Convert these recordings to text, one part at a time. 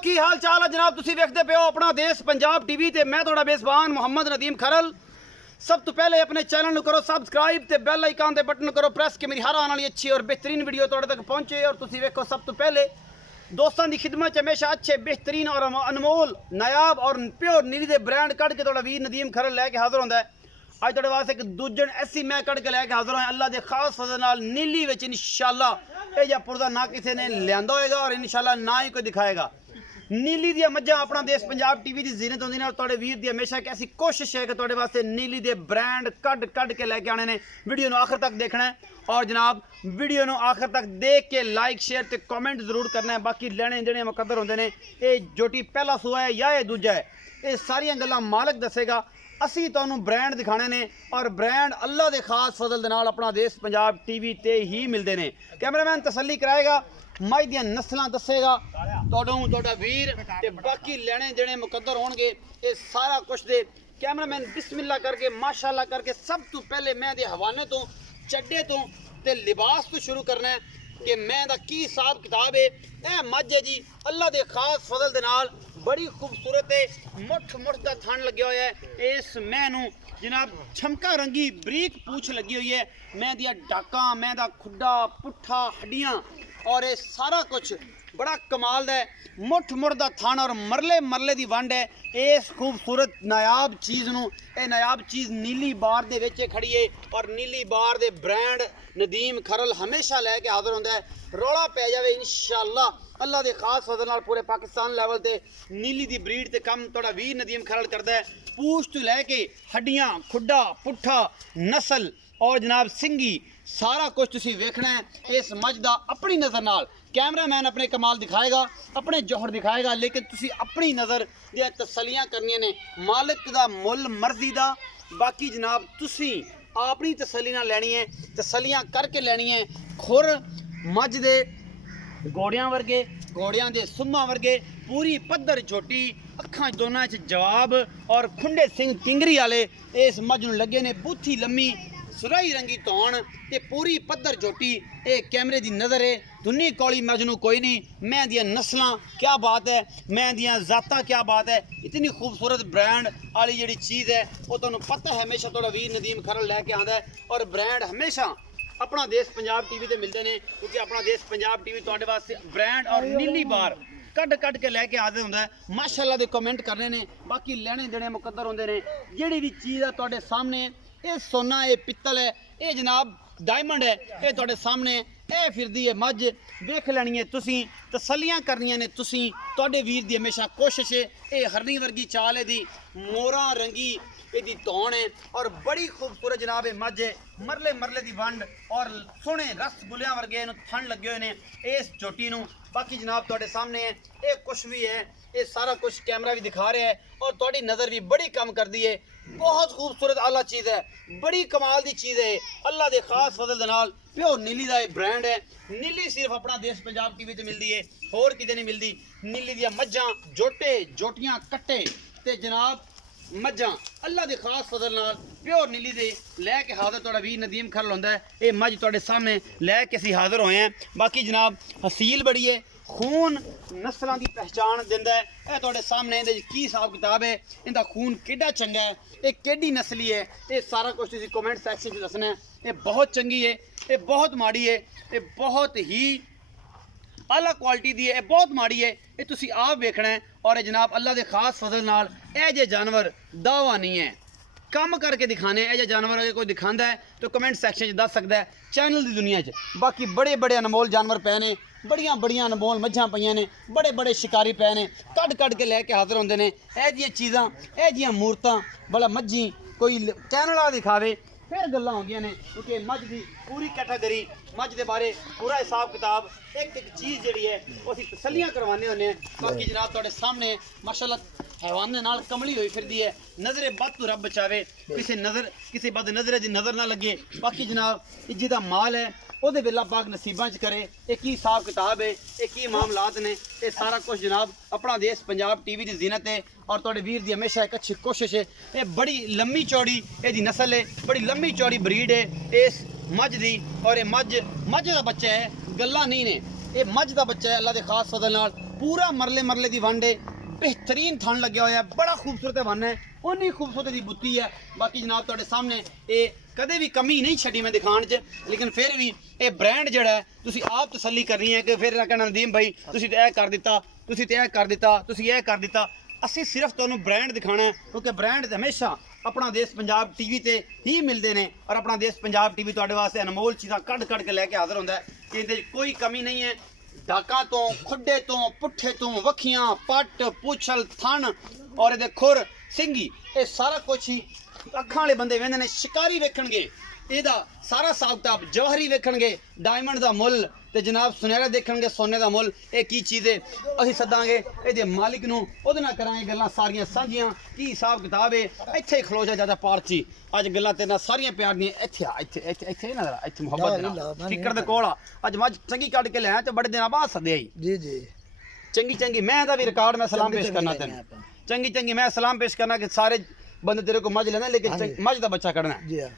की हाल चाल है जनाब। तुसीं वेखदे पे हो अपना देश पंजाब टीवी ते मैं तुहाडा मेज़बान मोहम्मद नदीम खरल। सब तो पहले अपने चैनल नूं करो सबसक्राइब ते बैल आइकन दे बटन करो प्रेस कि मेरी हर आने वाली अच्छी और बेहतरीन वीडियो तुहाडे तक पहुंचे। और तुसीं वेखो सब तो पहले दोस्तों की खिदमत हमेशा अच्छे बेहतरीन और अनमोल नायाब और प्योर नीली दे ब्रांड कढ़ के तुहाडा वीर नदीम खरल लैके हाज़र होंदा है। अज तुहाडे वास्ते एक दूजन ऐसी मैं कढ़ के लैके हाज़र होया अल्लाह के खास फजल नाल नीली विच इंशाअल्लाह ये जा पुरदा ना किसी ने लियांदा होएगा और इंशाअल्लाह ना ही कोई दिखाएगा। नीली दी मज्जां अपना देश पंजाब टीवी की जीनत होंदी ने। तुहाडे वीर दी हमेशा एक ऐसी कोशिश है कि तुहाडे वास्ते नीली दे ब्रांड कढ़ के लैके आने ने। वीडियो नूं आखिर तक देखना है और जनाब वीडियो नूं आखिर तक देख के लाइक शेयर ते कमेंट जरूर करना है। बाकी लेने देने मुकद्दर होंदे ने। ये जोटी पहला सूआ है या ये दूजा है, ये सारियां गल्लां मालक दसेगा। असी तुहानूं ब्रांड दिखाने ने और ब्रांड अल्लाह के खास फजल दे नाल अपना देश पंजाब टीवी ते ही मिलते हैं। कैमरामैन तसल्ली कराएगा, मज दियां नस्लां दसेगा तुहाडा वीर ते बाकी लेने देने मुकद्दर होणगे। ये सारा कुछ दे कैमरामैन बिस्मिल्लाह करके माशाअल्लाह करके सब तो पहले मैं दे हवाने तो चड्डे तो ते लिबास तो शुरू करना है कि मैं दा की हिसाब किताब है। यह मझ है जी अल्लाह के खास फजल दे नाल बड़ी खूबसूरत है। मुठ का थन लग्या हुआ है। इस मैं नूं जनाब छमका रंगी बरीक पूछ लगी हुई है। मैं दिया डाका मैं दा खुड्डा पुट्ठा हड्डियां और ये सारा कुछ बड़ा कमाल है। मुठ दा थन और मरले दी वंड है। इस खूबसूरत नायाब चीज़ नूं ये नायाब चीज़ नीली बार दे विच खड़ी है और नीली बार दे ब्रांड नदीम खरल हमेशा लैके हाज़र होंदा है। रौला पै जावे इंशाअल्लाह अल्लाह के खास फजल नाल पूरे पाकिस्तान लैवल ते नीली दी ब्रीड ते कम तुहाडा वीर नदीम खरल करदा है। पूछ तो लैके हड्डियां खुड्डा पुट्ठा नस्ल और जनाब सिंगी सारा कुछ तुसीं वेखना है इस मझ दा अपनी नज़र नाल। कैमरामैन अपने कमाल दिखाएगा, अपने जौहर दिखाएगा, लेकिन तुसीं अपनी नज़र दी तसलियां करनियां ने मालिक दा मुल मर्जी दा। बाकी जनाब तुसीं अपनी तसली नाल लैनी है, तसलियां करके लैनी है। खुर मझ दे घोड़ियां वर्गे घोड़ियां दे सुम्मा वर्गे पूरी पद्धर छोटी अखां दोनां च जवाब और खुंडे सिंह टिंगरी वाले इस मझ नूं लगे ने। बूथी लम्मी सुराही रंगी धौन ते पूरी पद्धर चोटी ये कैमरे की नज़र है। दुनी कौली मझ नूं कोई नहीं। मैं दियां नस्लां क्या बात है, मैं दियां जातां क्या बात है। इतनी खूबसूरत ब्रांड वाली जिहड़ी चीज़ है वो तुहानूं पता है हमेशा तुहाडा वीर नदीम खरल लैके आंदा है। और ब्रांड हमेशा अपना देश पंजाब टीवी ते मिलते हैं क्योंकि अपना देश पंजाब टीवी तुहाडे वास्ते ब्रांड और नीली बार कढ़ के लैके आदे होंदा है। माशाअल्लाह दे कमेंट करने ने, बाकी लेने देने मुकद्दर होंदे ने। जिहड़ी भी चीज़ है तुहाडे सामने ये सोना ये पित्तल है ये जनाब डायमंड है ये तुहाडे सामने ए फिरदी है मझ वेख लैनी है। तुसीं तसलियां करनियां ने। तुसीं तुहाडे वीर दी हमेशा कोशिश है। ये हरनी वर्गी चाल है दी मोरा रंगी इहदी धौन है और बड़ी खूबसूरत जनाब ये मझ है। मरले दी वंड और सोहने रसगुल्लियां वर्गे इहनूं थन लगे हुए ने इस चोटी नूं। बाकी जनाब तुहाडे सामने है ये कुछ भी है, ये सारा कुछ कैमरा भी दिखा रहा है और तुहाडी नज़र भी बड़ी कम कर दी है। बहुत खूबसूरत आला चीज़ है, बड़ी कमाल दी चीज़ है। अल्लाह के खास फजल दे नाल प्योर नीली दा ब्रांड है। नीली सिर्फ अपना देश पंजाब टीवी ते मिलती है, होर किते नहीं मिलती। नीली दियां मज्जां जोटे जोटियां कट्टे ते जनाब मज्जां अल्लाह के खास फजल नाल प्योर नीली दे लैके हाज़र तुहाडा वीर नदीम खरल होंदा है। ये मझ तुहाडे सामने लैके असीं हाज़र होए हैं। बाकी जनाब हसील बड़ी है, खून नस्लों की पहचान दिंदा है। यह तुहाडे सामने इहदे की हिसाब किताब है, इनका खून किड्डा चंगा है, ये केड़ी नस्ली है, ये सारा कुछ तुसीं कमेंट सैक्शन च दसना है। ये बहुत चंगी है, ये बहुत माड़ी है, ये बहुत ही आला क्वालिटी दी है, ये बहुत माड़ी है, ये तुसीं आप वेखना है। और ये जनाब अल्लाह के खास फजल नाल यह जे जानवर दावा नहीं है, कम करके दिखाने। यह जानवर अगर कोई दिखाता है तो कमेंट सैक्शन च दस सकता है चैनल की दुनिया च। बाकी बड़े बड़े अनमोल जानवर पे ने, बड़ियां अनमोल मझां पईयां ने, बड़े शिकारी पे ने कढ़ के लैके हाज़र होंदे ने। यह जियां चीज़ां यह जियां मूरतां भला मझी कोई चैनल वाला दिखावे फिर गल्लां होंदियां ने क्योंकि मझ की पूरी कैटागरी मझ के बारे पूरा हिसाब किताब एक चीज़ जी है वो असीं तसलियां करवाने होंने। बाकी जनाब तुहाडे सामने माशाअल्लाह हैवान दे नाल कमली हुई फिरदी है। नज़रे बद तो रब बचावे, किसी बद नज़रे की नज़र ना लगे। बाकी जनाब इज्जत दा माल है वो अल्लाह पाक नसीबां च करे। ये की हिसाब किताब है, ये की मामलात ने, ये सारा कुछ जनाब अपना देश पंजाब टीवी की जीनत है। और तुहाडे वीर की हमेशा एक अच्छी कोशिश है। ये बड़ी लम्मी चौड़ी यदी नस्ल है, बड़ी लम्मी चौड़ी ब्रीड है इस मझ दी। और ये मझ का बच्चा है, गल्ला नहीं ने, ये मझ का बच्चा है। अल्लाह के खास फजल नाल पूरा मरले मरले की वंड है, बेहतरीन थन लग्या होया, बड़ा खूबसूरत वन है, उन्नी खूबसूरत दी बुत्ती है। बाकी जनाब तुहाडे सामने ये कदे भी कमी नहीं छड़ी मैं दिखाण च, लेकिन फिर भी ये ब्रांड जिहड़ा है तुसीं आप तसल्ली करनी है कि फिर ना कहना नदीम भाई तुसीं ते ऐ कर दिता, तुसीं ते ऐ कर दिता, तुसीं ऐ कर दिता। असीं सिर्फ तुहानूं ब्रांड दिखाना है, क्योंकि ब्रांड ते हमेशा अपना देश पंजाब टीवी ते ही मिलते हैं, और अपना देश पंजाब टीवी तुहाडे वास्ते अनमोल चीज़ां कढ कढ के लैके हाज़र होंदा है कि इहदे च कोई कमी नहीं है। डाका तो खुडे तो पुट्ठे तो वखियां पट पूछल थन और ये खुर सिंगी, ये सारा कुछ ही अखां वाले बंदे वेंदे ने। शिकारी वेखणगे ਇਹਦਾ सारा हिसाब किताब, जवाहरी वेखणगे डायमंड का मुल, ते जनाब सुनहरा देखणगे सोने का मुल। ये की चीज़ है, असीं सदांगे ਇਹਦੇ मालिक नूं, ਉਹਦੇ ਨਾਲ ਕਰਾਂਗੇ ਗੱਲਾਂ ਸਾਰੀਆਂ ਸਾਂਝੀਆਂ ਕੀ ਹਿਸਾਬ ਕਿਤਾਬ ਹੈ। ਇੱਥੇ ਹੀ ਖਲੋ ਜਾ ਜਿਆਦਾ ਪਾਰਚੀ, ਅੱਜ ਗੱਲਾਂ ਤੇਰੇ ਨਾਲ ਸਾਰੀਆਂ ਪਿਆਰ ਦੀਆਂ। ਇੱਥੇ ਆ, ਇੱਥੇ ਇੱਥੇ ਇੱਥੇ ਨਾ ਇੱਥੇ ਮੁਹੱਬਤ ਦੇ ਨਾਲ ਫਿਕਰ ਦੇ ਕੋਲ ਆ। ਅੱਜ ਮੱਝ ਚੰਗੀ ਕੱਢ ਕੇ ਲਿਆ ਤੇ ਬੜੇ ਦਿਨਾਂ ਬਾਅਦ ਸੱਦਿਆ ਹੀ। जी जी ਚੰਗੀ ਚੰਗੀ ਮੈਂ ਦਾ ਵੀ ਰਿਕਾਰਡ ਮੈਂ ਸਲਾਮ ਪੇਸ਼ ਕਰਨਾ ਤੈਨੂੰ। ਚੰਗੀ ਚੰਗੀ ਮੈਂ ਸਲਾਮ ਪੇਸ਼ ਕਰਨਾ ਕਿ ਸਾਰੇ ਬੰਦੇ तेरे को मझ लेना, लेकिन मझ का बच्चा करना है। जी हाँ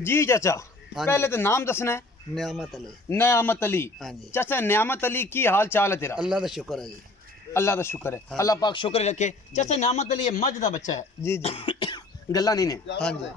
जी चाचा, पहले तो नाम दसना है। नियामत अली। नियामत अली। हाँ जी चाचा नियामत अली की हाल चाल है तेरा? अल्लाह का शुक्र है जी। अल्लाह का शुक्र है, अल्लाह पाक शुक्र रखे। चाचा नियामत अली ये मझ का बच्चा है। जी जी गल्ला नहीं ने। हाँ जी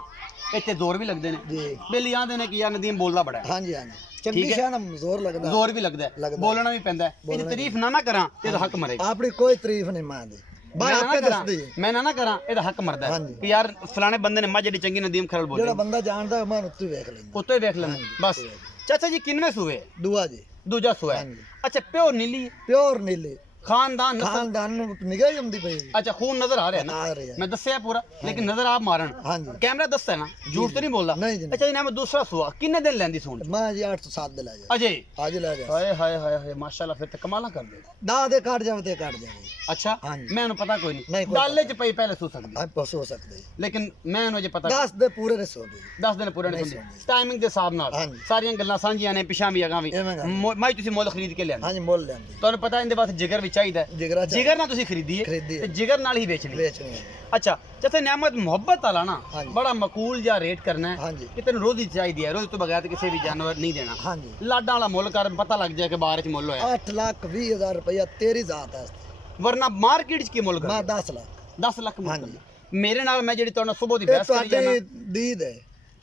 इतने जोर भी लगते हैं जी। बेली आंदे ने कि यार नदीम बोलता बड़ा है। हाँ जी हाँ जी चंगी शान जोर लगता जोर भी लगता है, बोलना भी पैंदा है। ਇਹਦੀ ਤਾਰੀਫ ਨਾ ਕਰਾਂ ਤੇ ਇਹਦਾ ਹੱਕ ਮਰੇਗਾ। आपकी कोई तारीफ नहीं मानते भाई, आपे दस दी मैं ना करा ਇਹਦਾ ਹੱਕ ਮਰਦਾ ਹੈ ਹਾਂਜੀ। ਕਿ ਯਾਰ ਫਲਾਣੇ ਬੰਦੇ ਨੇ ਮੱਝ ਦੀ ਚੰਗੀ ਨਦੀਮ ਖਰਲ ਬੋਲੀ, ਜਿਹੜਾ ਬੰਦਾ ਜਾਣਦਾ ਹੈ ਮੈਂ ਉੱਤੇ ਵੇਖ ਲੈਂਦਾ। ਉੱਤੋਂ ਹੀ ਵੇਖ ਲੈਣਾ ਬਸ। ਚਾਚਾ ਜੀ ਕਿੰਨਵੇਂ ਸੂਏ? दुआ जी ਦੂਜਾ ਸੂਆ ਹੈ। ਹਾਂਜੀ। ਅੱਛਾ ਪਿਓ ਨੀਲੀ प्योर नीले ਖਾਨਦਾਨ ਨਸਲ। खानदान निगाह ही आती पई अच्छा खून नजर आ रहा है ना? आ रही है। मैं दस्या पूरा, लेकिन नजर आप मारन हाँ जी कैमरा दसता है ना, झूठ तो नहीं बोलता। नहीं जी नहीं। अच्छा जी नाम दूसरा सुआ किन्ने दिन लेंदी सुन? मैं जी 807 दिला जा अजय आज ला जा हाय हाय हाय हाय माशाल्लाह, फिर तो कमाला कर दे। दा दे काट जावे ते काट जावे। अच्छा हाँ जी। मैं पता कोई नहीं, नहीं कोई डाले च पई पहले सू सकदी, आप पस हो सकते हैं। लेकिन मैं मुझे पता 10 दे पूरे ने सो गए 10 दिन पूरे नहीं नहीं सुनदी। टाइमिंग दे हिसाब नाल हाँ जी। सारियां गल्लां सांझियां ने, पिछां भी अगां भी। एवें गल। मैं तुसी मुੱਲ खरीद के लिया हाँ जी मोल लेंदे ਤੁਹਾਨੂੰ ਪਤਾ ਇਹਦੇ ਵਾਸਤੇ ਜਿਗਰ ਵੀ ਚਾਹੀਦਾ ਹੈ। जिगरा ਜਿਗਰ ਨਾਲ ਤੁਸੀਂ ਖਰੀਦੀ ਹੈ खरीदी ਤੇ है ਜਿਗਰ ਨਾਲ ਹੀ ਵੇਚਣੀ ਹੈ। बेचनी है। अच्छा जैसे नियामत मोहब्बत वाला ना हाँ जी। बड़ा मकूल या रेट करना है हाँ जी कि तेन रोज़ ही चाहिए है, रोज़ तो बगैर किसी भी जानवर नहीं देना। हाँ जी लाडा वाला मुल कर पता लग जाए कि बाहर च मुल होया, 8,20,000 रुपया तेरी जात है। वरना मार्केट च की मुल मैं कर 10 लाख 10 लाख मुल हाँ कर। जी। मेरे नाल मैं जेडी तुहानू सुबह दी ये बहस करी जाना, ਤੁਹਾਡੀ दीद है।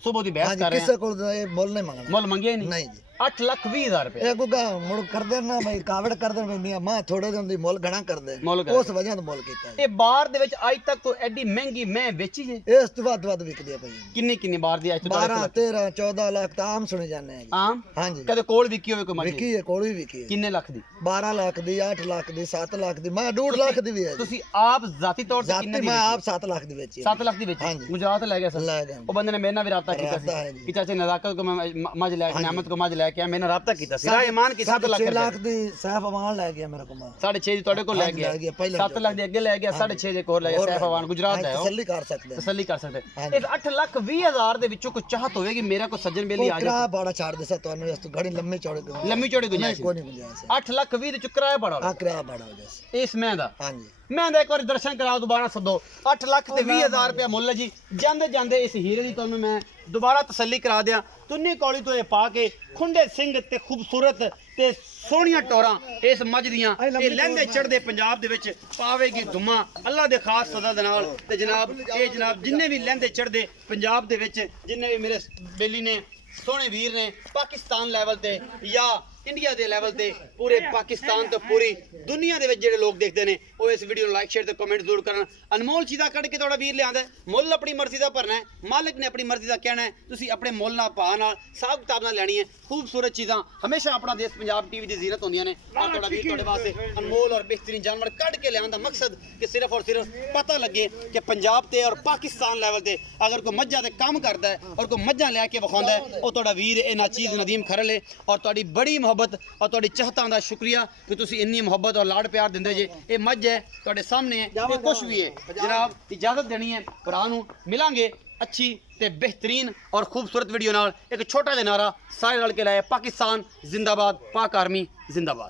सुबह दी हाँ बहस जी कर रहे किसे हैं, को ये मोल नहीं मांगना मुल मंगे ही नहीं। नहीं जी 8,20,000 रुपए ਇਹ ਗੁੱਗਾ ਮੁੜ ਕਰਦੇ ਨਾ ਭਾਈ ਕਾਵੜ ਕਰਦੇ ਪੈਂਦੀਆਂ ਮੈਂ ਥੋੜੇ ਦਿਨ ਦੀ ਮੁੱਲ ਘਣਾ ਕਰਦੇ ਮੁੱਲ ਕਰ ਉਸ ਵਜ੍ਹਾ ਤੋਂ ਮੁੱਲ ਕੀਤਾ ਇਹ ਬਾਹਰ ਦੇ ਵਿੱਚ ਅੱਜ ਤੱਕ ਕੋਈ ਐਡੀ ਮਹਿੰਗੀ ਮੈਂ ਵੇਚੀ ਜੇ? ਇਸ ਤੋਂ ਵੱਧ ਵਿਕਦੀ ਆ ਭਾਈ। ਕਿੰਨੀ ਕਿੰਨੀ ਬਾਹਰ ਦੀ ਅੱਜ ਤੱਕ? 12 13 14 ਲੱਖ ਤਾਂ ਆਮ ਸੁਣੇ ਜਾਂਦੇ ਆ ਜੀ। ਆਮ ਹਾਂਜੀ ਕਦੇ ਕੋਲ ਵਿਕੀ ਹੋਵੇ ਕੋਈ ਮੱਝ? ਵਿਕੀ ਹੈ ਕੋਲ ਵੀ ਵਿਕੀ ਹੈ। ਕਿੰਨੇ ਲੱਖ ਦੀ? 12 ਲੱਖ ਦੀ 8 ਲੱਖ ਦੀ 7 ਲੱਖ ਦੀ ਮੈਂ 2.5 ਲੱਖ ਦੀ ਵੀ ਹੈ ਜੀ। ਤੁਸੀਂ ਆਪ ਜ਼ਾਤੀ ਤੌਰ ਤੇ ਕਿੰਨੇ ਜਾਤੀ ਦੀ ਮੈਂ ਵੇਚੀ? ਆਪ 7 ਲੱਖ ਦੀ ਵੇਚੀ 7 ਲੱਖ ਦੀ ਵੇਚੀ? ਹਾਂਜੀ। ਗੁਜਰਾਤ ਲੈ ਗਿਆ ਸਰ, ਲੈ ਗਿਆ ਉਹ ਬੰਦੇ ਨੇ ਮੇਰੇ ਨਾਲ ਵੀ ਰਾਬਤਾ ਕੀਤਾ ਰਾਬਤਾ ਹੈ ਸੀ ਜੀ। ਕਿ ਚਾਚੇ ਨਜ਼ਾਕਤ को मैं मज ले नियामत को मज लेके आया, मैंने राबता किया सिरा ईमान की 7 6 ਲੱਖ ਲੱਖ ਦੀ ਸੈਫ ਅਵਾਨ ਲੈ ਗਿਆ ਮੇਰੇ ਕੋਲ। 6.5 ਦੀ ਤੁਹਾਡੇ ਕੋਲ ਲੈ ਹਾਂਜੀ, ਲੈ ਗਿਆ, ਗਿਆ, ਪਹਿਲਾਂ 7 ਲੱਖ ਦੇ ਅੱਗੇ ਲੈ ਗਿਆ, 6.5 ਦੇ ਕੋਲ ਲੈ ਗਿਆ। ਸੈਫ ਅਵਾਨ ਗੁਜਰਾਤ ਦਾ ਹੈ, ਤਸੱਲੀ ਕਰ ਸਕਦੇ ਹਾਂ। ਤਸੱਲੀ ਕਰ ਸਕਦੇ। ਹਾਂਜੀ। ਇਸ 8,20,000 ਦੇ ਵਿੱਚੋਂ ਕੋਈ ਚਾਹਤ ਹੋਵੇਗੀ ਮੇਰਾ ਕੋਈ ਸੱਜਣ ਬੇਲੀ ਆ ਕਿਰਾਇਆ ਜਾਏ? ਬਾੜਾ ਛੱਡ ਦੇ ਸਾ ਤੁਹਾਨੂੰ ਇਸ ਤੋਂ ਘੜੀ ਲੰਮੀ ਚੌੜੀ ਲੰਮੀ ਚੌੜੀ ਗੁੰਜਾਇਸ਼ ਕੋਈ ਨਹੀਂ ਗੁੰਜਾਇਸ਼ 8,20,000 ਦੇ ਚੁੱਕਰਾਇਆ ਬੜਾ ਆ ਕਿਰਾਇਆ ਬਾੜਾ ਹੋ ਜਾਏ। ਇਸ ਮੈਂ ਦਾ ਹਾਂਜੀ ਮੈਂ ਦਾ ਇੱਕ ਵਾਰ ਦਰਸ਼ਨ ਕਰਾਓ, ਦੁਬਾਰਾ ਸੱਦੋ। 8,20,000 ਰੁਪਇਆ ਮੁੱਲ ਹੈ ਜੀ। ਜਾਂਦੇ ਜਾਂਦੇ ਇਸ ਹੀਰੇ ਦੀ ਤੁਹਾਨੂੰ ਮੈਂ ਦੁਬਾਰਾ ਤਸੱਲੀ ਕਰਾ ਦਿਆਂ। ਤੁੰਨੀ ਕੌਲੀ ਤੋਂ ਇਹ ਪਾ ਕੇ ਖੁੰਡੇ ਸਿੰਘ ਤੇ ਖੂਬਸੂਰਤ ਤੇ ਸੋਹਣੀਆਂ ਟੋਰਾਂ ਇਸ ਮੱਝ ਦੀਆਂ ਇਹ ਲਹਿੰਦੇ ਚੜ੍ਹਦੇ ਪੰਜਾਬ ਦੇ ਵਿੱਚ ਪਾਵੇਗੀ ਧੁਮਾ ਅੱਲਾ ਦੇ ਖਾਸ ਫਜ਼ਲ ਦੇ ਨਾਲ। ਤੇ ਜਨਾਬ ਇਹ ਜਨਾਬ ਜਿੰਨੇ ਵੀ ਲਹਿੰਦੇ ਚੜ੍ਹਦੇ ਪੰਜਾਬ ਦੇ ਵਿੱਚ, ਜਿੰਨੇ ਵੀ ਮੇਰੇ ਬੇਲੀ ਨੇ ਸੋਹਣੇ ਵੀਰ ਨੇ ਪਾਕਿਸਤਾਨ ਲੈਵਲ ਤੇ ਜਾਂ ਇੰਡੀਆ ਦੇ ਲੈਵਲ ਤੇ ਪੂਰੇ ਪਾਕਿਸਤਾਨ ਤੋਂ ਪੂਰੀ ਦੁਨੀਆ ਦੇ ਵਿੱਚ ਜਿਹੜੇ ਲੋਕ ਦੇਖਦੇ ਨੇ ਉਹ ਇਸ ਵੀਡੀਓ ਨੂੰ ਲਾਈਕ ਸ਼ੇਅਰ ਤੇ ਕਮੈਂਟ ਜ਼ਰੂਰ ਕਰਨ। ਅਨਮੋਲ ਚੀਜ਼ਾਂ ਕੱਢ ਕੇ ਤੁਹਾਡਾ ਵੀਰ ਲਿਆਂਦਾ, ਮੁੱਲ ਆਪਣੀ ਮਰਜ਼ੀ ਦਾ ਭਰਨਾ ਹੈ, ਮਾਲਕ ਨੇ ਆਪਣੀ ਮਰਜ਼ੀ ਦਾ ਕਹਿਣਾ ਹੈ। ਤੁਸੀਂ ਆਪਣੇ ਮੁੱਲ ਨਾਲ ਭਾਅ ਨਾਲ ਹਿਸਾਬ ਕਿਤਾਬ ਨਾਲ ਲੈਣੀ ਹੈ। ਖੂਬਸੂਰਤ ਚੀਜ਼ਾਂ ਹਮੇਸ਼ਾ ਆਪਣਾ ਦੇਸ਼ ਪੰਜਾਬ ਟੀਵੀ ਦੀ ਜ਼ੀਨਤ ਹੁੰਦੀਆਂ ਨੇ। ਆ ਤੁਹਾਡਾ ਵੀਰ ਤੁਹਾਡੇ ਵਾਸਤੇ ਅਨਮੋਲ ਔਰ ਬਿਹਤਰੀਨ ਜਾਨਵਰ ਕੱਢ ਕੇ ਲਿਆਉਣ ਦਾ ਮਕਸਦ ਕਿ ਸਿਰਫ ਔਰ ਸਿਰਫ ਪਤਾ ਲੱਗੇ ਕਿ ਪੰਜਾਬ ਤੇ ਔਰ ਪਾਕਿਸਤਾਨ ਲੈਵਲ ਤੇ ਅਗਰ ਕੋਈ ਮੱਝਾਂ ਤੇ ਕੰਮ ਕਰਦਾ ਹੈ ਔਰ ਕੋਈ ਮੱਝਾਂ ਲੈ ਕੇ ਵਿਖਾਉਂਦਾ ਹੈ ਉਹ ਤੁਹਾਡਾ ਵੀਰ ਇਹ ਨਾਚੀਜ਼ ਨਦੀਮ ਖਰਲ ਹੈ। ਔਰ ਤੁਹਾਡੀ ਬੜੀ ਮੁਹੱਬਤ ਔਰ ਤੁਹਾਡੀ ਚਾਹਤਾਂ ਦਾ ਸ਼ੁਕਰੀਆ ਕਿ ਤੁਸੀਂ ਇੰਨੀ ਮੁਹੱਬਤ ਔਰ ਲਾਡ ਪਿਆਰ ਦਿੰਦੇ ਜੇ। ਇਹ ਮੱਝ ਹੈ ਤੁਹਾਡੇ ਸਾਹਮਣੇ ਹੈ, ਇਹ ਕੁਛ ਵੀ ਹੈ। ਜਨਾਬ ਇਜਾਜ਼ਤ ਦੇਣੀ ਹੈ, ਭਰਾ ਨੂੰ ਮਿਲਾਂਗੇ अच्छी ते बेहतरीन और खूबसूरत वीडियो नाल। एक छोटा जिहा नारा सारे रल के लाए, पाकिस्तान जिंदाबाद, पाक आर्मी जिंदाबाद।